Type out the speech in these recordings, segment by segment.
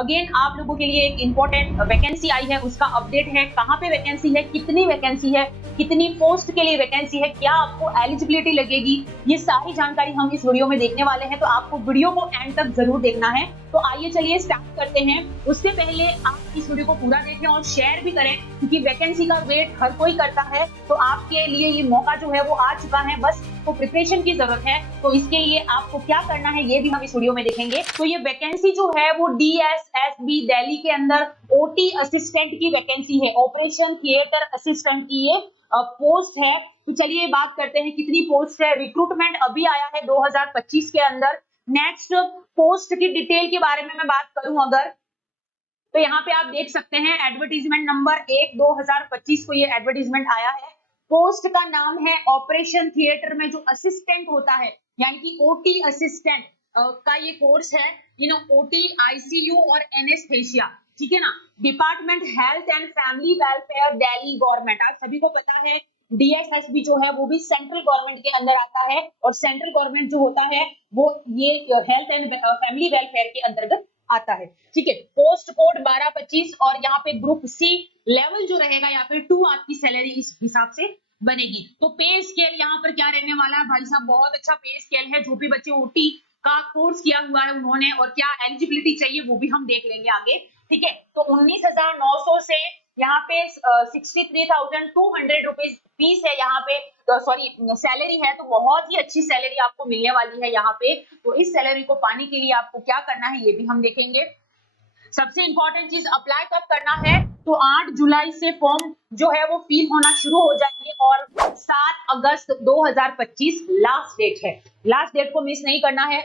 Again आप लोगों के लिए एक इंपॉर्टेंट वैकेंसी आई है, उसका अपडेट है, कहाँ पे वैकेंसी है, कितनी वैकेंसी है, कितनी पोस्ट के लिए वैकेंसी है, क्या आपको एलिजिबिलिटी लगेगी, ये सारी जानकारी हम इस वीडियो में देखने वाले हैं। तो आपको वीडियो को एंड तक जरूर देखना है। तो आइए चलिए स्टार्ट करते हैं। उससे पहले आप इस वीडियो को पूरा देखें और शेयर भी करें, क्योंकि वैकेंसी का वेट हर कोई करता है। तो आपके लिए ये मौका जो है वो आ चुका है, बस तो प्रिपरेशन की जरूरत है। तो इसके लिए आपको क्या करना है ये भी हम इस वीडियो में देखेंगे। तो ये वैकेंसी जो है वो DSSB दिल्ली के अंदर OT असिस्टेंट की वैकेंसी है, ऑपरेशन थिएटर असिस्टेंट की ये पोस्ट है। तो चलिए बात करते हैं कितनी पोस्ट है। रिक्रूटमेंट अभी आया है 2025 के अंदर। नेक्स्ट पोस्ट की डिटेल के बारे में मैं बात करूं अगर, तो यहाँ पे आप देख सकते हैं एडवर्टीजमेंट नंबर 1 2025 को ये एडवर्टीजमेंट आया है। पोस्ट का नाम है ऑपरेशन थिएटर में जो असिस्टेंट होता है, यानी कि OT असिस्टेंट का ये कोर्स है। OT ICU और एनेस्थेसिया, ठीक है ना। Department health and family welfare Delhi government. आप सभी को पता है DSSB जो है वो भी सेंट्रल गवर्नमेंट के अंदर आता है, और सेंट्रल गवर्नमेंट जो होता है वो ये हेल्थ एंड फैमिली वेलफेयर के अंतर्गत आता है, ठीक है। पोस्ट कोड 1225 और यहाँ पे ग्रुप C लेवल जो रहेगा यहाँ पे 2 आपकी सैलरी इस हिसाब से बनेगी। तो पे स्केल यहाँ पर क्या रहने वाला है भाई साहब, बहुत अच्छा पे स्केल है। जो भी बच्चे OT का कोर्स किया हुआ है उन्होंने, और क्या एलिजिबिलिटी चाहिए वो भी हम देख लेंगे आगे, ठीक है। तो 19,900 से यहाँ पे 63,200 रुपीज फीस है यहाँ पे, सॉरी सैलरी है। तो बहुत ही अच्छी सैलरी आपको मिलने वाली है यहाँ पे। तो इस सैलरी को पाने के लिए आपको क्या करना है ये भी हम देखेंगे। सबसे इंपॉर्टेंट चीज, अप्लाई कब करना है, तो 8 जुलाई से फॉर्म जो है वो फिल होना शुरू हो जाएंगे, और 7 अगस्त 2025 लास्ट डेट है। लास्ट डेट को मिस नहीं करना है।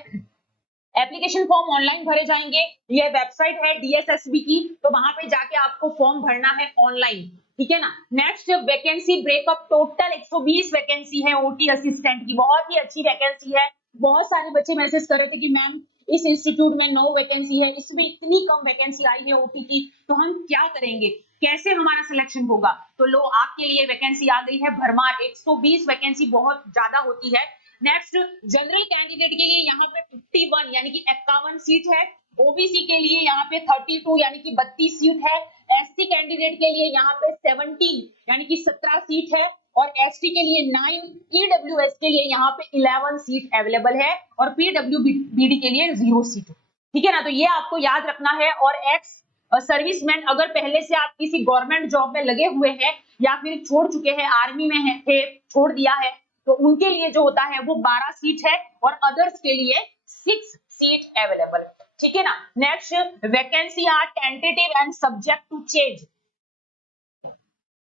एप्लीकेशन फॉर्म ऑनलाइन भरे जाएंगे। ये वेबसाइट है DSSB की, तो वहां पे जाके आपको फॉर्म भरना है ऑनलाइन, ठीक है ना। Next vacancy breakup, total 120 vacancy है OT असिस्टेंट की, बहुत ही अच्छी वैकेंसी है। बहुत सारे बच्चे मैसेज कर रहे थे कि मैम इस इंस्टीट्यूट में 9 वैकेंसी है, इसमें इतनी कम वैकेंसी आई है OT की, तो हम क्या करेंगे, कैसे हमारा सिलेक्शन होगा। तो लो आपके लिए वैकेंसी आ गई है भरमार, 120 वैकेंसी बहुत ज्यादा होती है। नेक्स्ट जनरल कैंडिडेट के लिए यहाँ पे 51 यानी कि 51 सीट है। OBC के लिए यहाँ पे 32 यानी कि 32 सीट है। SC कैंडिडेट के लिए यहाँ पे 17 यानी कि 17 सीट है, और ST के लिए 9, EWS के लिए यहाँ पे 11 सीट अवेलेबल है, और PWBD के लिए 0 सीट, ठीक है ना। तो ये आपको याद रखना है। और एक्स सर्विसमैन, अगर पहले से आप किसी गवर्नमेंट जॉब में लगे हुए हैं या फिर छोड़ चुके हैं, आर्मी में है थे, छोड़ दिया है, तो उनके लिए जो होता है वो 12 सीट है, और अदर्स के लिए 6 सीट अवेलेबल है, ठीक है ना। Next vacancy are tentative and subject to change.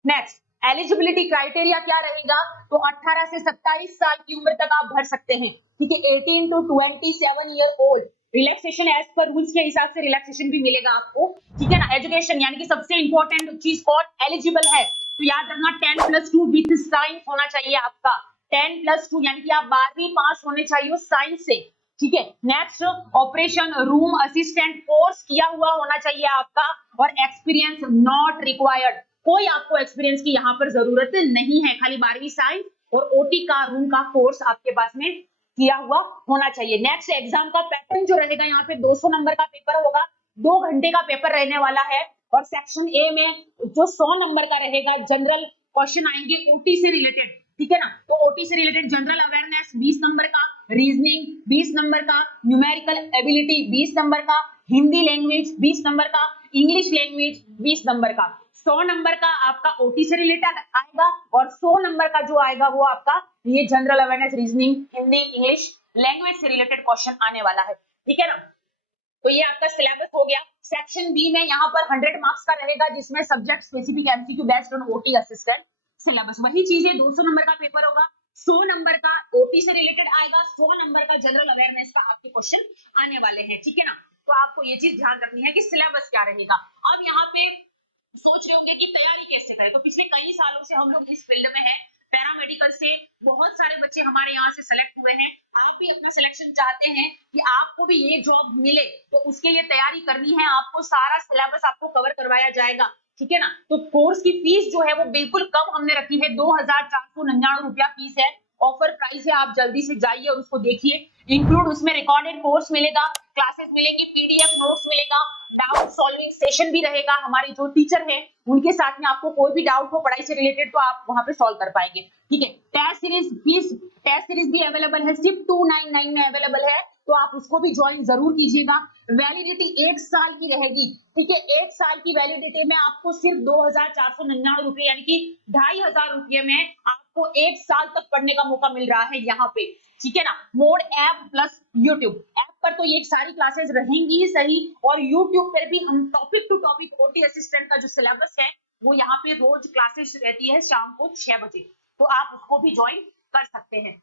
Next eligibility criteria क्या रहेगा, तो 18 से 27 साल की उम्र तक आप भर सकते हैं, ठीक है। 18 to 27 year old. Relaxation age पर रूल्स के हिसाब से रिलैक्सेशन भी मिलेगा आपको, ठीक है ना। एजुकेशन यानी कि सबसे इंपॉर्टेंट चीज कौन एलिजिबल है, तो याद रखना 10+2 विथ साइंस होना चाहिए आपका। 10+2 यानी कि आप 12वीं पास होने चाहिए साइंस से, ठीक है। Next operation room assistant course किया हुआ होना चाहिए आपका, और एक्सपीरियंस नॉट रिक्वायर्ड। कोई आपको एक्सपीरियंस की यहाँ पर जरूरत नहीं है, खाली 12वीं साइंस और OT का रूम का कोर्स आपके पास में किया हुआ होना चाहिए। नेक्स्ट एग्जाम का पैटर्न जो रहेगा, यहाँ पे 200 नंबर का पेपर होगा, 2 घंटे का पेपर रहने वाला है। और सेक्शन A में जो 100 नंबर का रहेगा, जनरल क्वेश्चन आएंगे OT से रिलेटेड, ठीक है ना। तो OT से रिलेटेड जनरल अवेयरनेस 20 नंबर का, रीजनिंग 20 नंबर का, न्यूमेरिकल एबिलिटी 20 नंबर का, हिंदी लैंग्वेज 20 नंबर का, इंग्लिश लैंग्वेज 20 नंबर का। 100 नंबर का आपका OT से रिलेटेड आएगा, और 100 नंबर का जो आएगा वो आपका ये general awareness, reasoning, Hindi, English language से रिलेटेड क्वेश्चन आने वाला है, ठीक है ना। तो ये आपका सिलेबस हो गया। सेक्शन B में यहाँ पर 100 मार्क्स का रहेगा, जिसमें subject specific MCQ based on OT assistant syllabus. वही चीज है, 200 नंबर का पेपर होगा, 100 नंबर का OT से रिलेटेड आएगा, 100 नंबर का जनरल अवेयरनेस का आपके क्वेश्चन आने वाले हैं, ठीक है ना। तो आपको ये चीज ध्यान रखनी है कि सिलेबस क्या रहेगा। अब यहाँ पे सोच रहे होंगे कि तैयारी कैसे करें, तो पिछले कई सालों से हम लोग इस फील्ड में हैं, पैरामेडिकल से बहुत सारे बच्चे हमारे यहाँ से सेलेक्ट हुए हैं। आप भी अपना सिलेक्शन चाहते हैं कि आपको भी ये जॉब मिले, तो उसके लिए तैयारी करनी है आपको। सारा सिलेबस आपको कवर करवाया जाएगा, ठीक है ना। तो कोर्स की फीस जो है वो बिल्कुल कम हमने रखी है, 2,499 रुपया फीस है, ऑफर प्राइस है, आप जल्दी से जाइए और उसको देखिए। इंक्लूड उसमें रिकॉर्डेड कोर्स मिलेगा, क्लासेस मिलेंगी, पीडीएफ नोट्स मिलेगा, डाउट सॉल्विंग सेशन भी रहेगा। हमारे जो टीचर हैं उनके साथ में आपको कोई भी डाउट हो पढ़ाई से रिलेटेड तो आप वहां पे सॉल्व कर पाएंगे। ठीक है, टेस्ट सीरीज भी अवेलेबल है, सिर्फ 299 में अवेलेबल है, तो आप उसको भी ज्वाइन जरूर कीजिएगा। वैलिडिटी 1 साल की रहेगी। ठीक है, 1 साल की वैलिडिटी में आपको सिर्फ 2,499 रुपए यानी कि 2,500 रुपये में आपको 1 साल तक पढ़ने का मौका मिल रहा है यहाँ पे। ठीक है ना, mode app plus YouTube app पर तो ये सारी क्लासेस रहेंगी ही सही, और यूट्यूब पर भी हम topic to topic OT assistant का जो सिलेबस है वो यहाँ पे रोज क्लासेस रहती है शाम को 6 बजे, तो आप उसको भी ज्वाइन कर सकते हैं।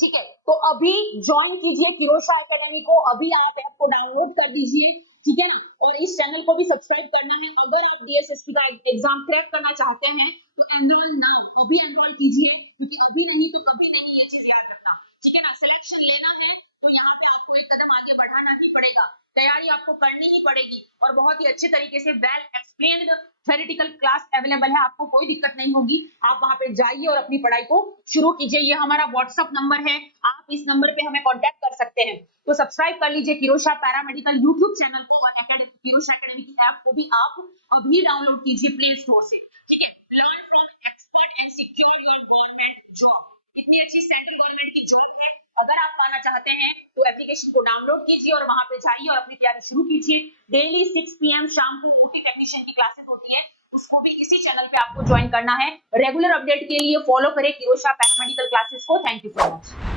ठीक है, तो अभी ज्वाइन कीजिए किरोशा एकेडमी को, अभी आप ऐप को डाउनलोड कर दीजिए। ठीक है ना, और इस चैनल को भी सब्सक्राइब करना है। अगर आप डीएसएसपी का एग्जाम क्रैक करना चाहते हैं तो एनरोल नाउ, अभी एनरोल कीजिए, क्योंकि अभी नहीं तो कभी नहीं, ये चीज याद रखना। ठीक है ना, सिलेक्शन लेना है तो यहाँ पे आपको एक कदम आगे बढ़ाना ही पड़ेगा, तैयारी आपको करनी ही पड़ेगी, और बहुत ही अच्छे तरीके से well explained theoretical class available है, आपको कोई दिक्कत नहीं होगी। आप वहां पे जाइए और अपनी पढ़ाई को शुरू कीजिए। ये हमारा व्हाट्सअप नंबर है, आप इस नंबर पे हमें कांटेक्ट कर सकते हैं। तो सब्सक्राइब कर लीजिए किरोशा पैरामेडिकल यूट्यूब चैनल को, और किरोशा एकेडमी की ऐप को भी आप अभी डाउनलोड कीजिए प्ले स्टोर से। ठीक है, learn from expert and secure your government job. इतनी अच्छी सेंट्रल गवर्नमेंट की जॉब है, अगर आप पाना चाहते हैं तो एप्लीकेशन को डाउनलोड कीजिए और वहां पे जाइए और अपनी तैयारी शुरू कीजिए। डेली 6 PM शाम को ओटी टेक्नीशियन की क्लासेस होती है, उसको भी इसी चैनल पे आपको ज्वाइन करना है। रेगुलर अपडेट के लिए फॉलो करें किरोशा पैरामेडिकल क्लासेस को। Thank you so much.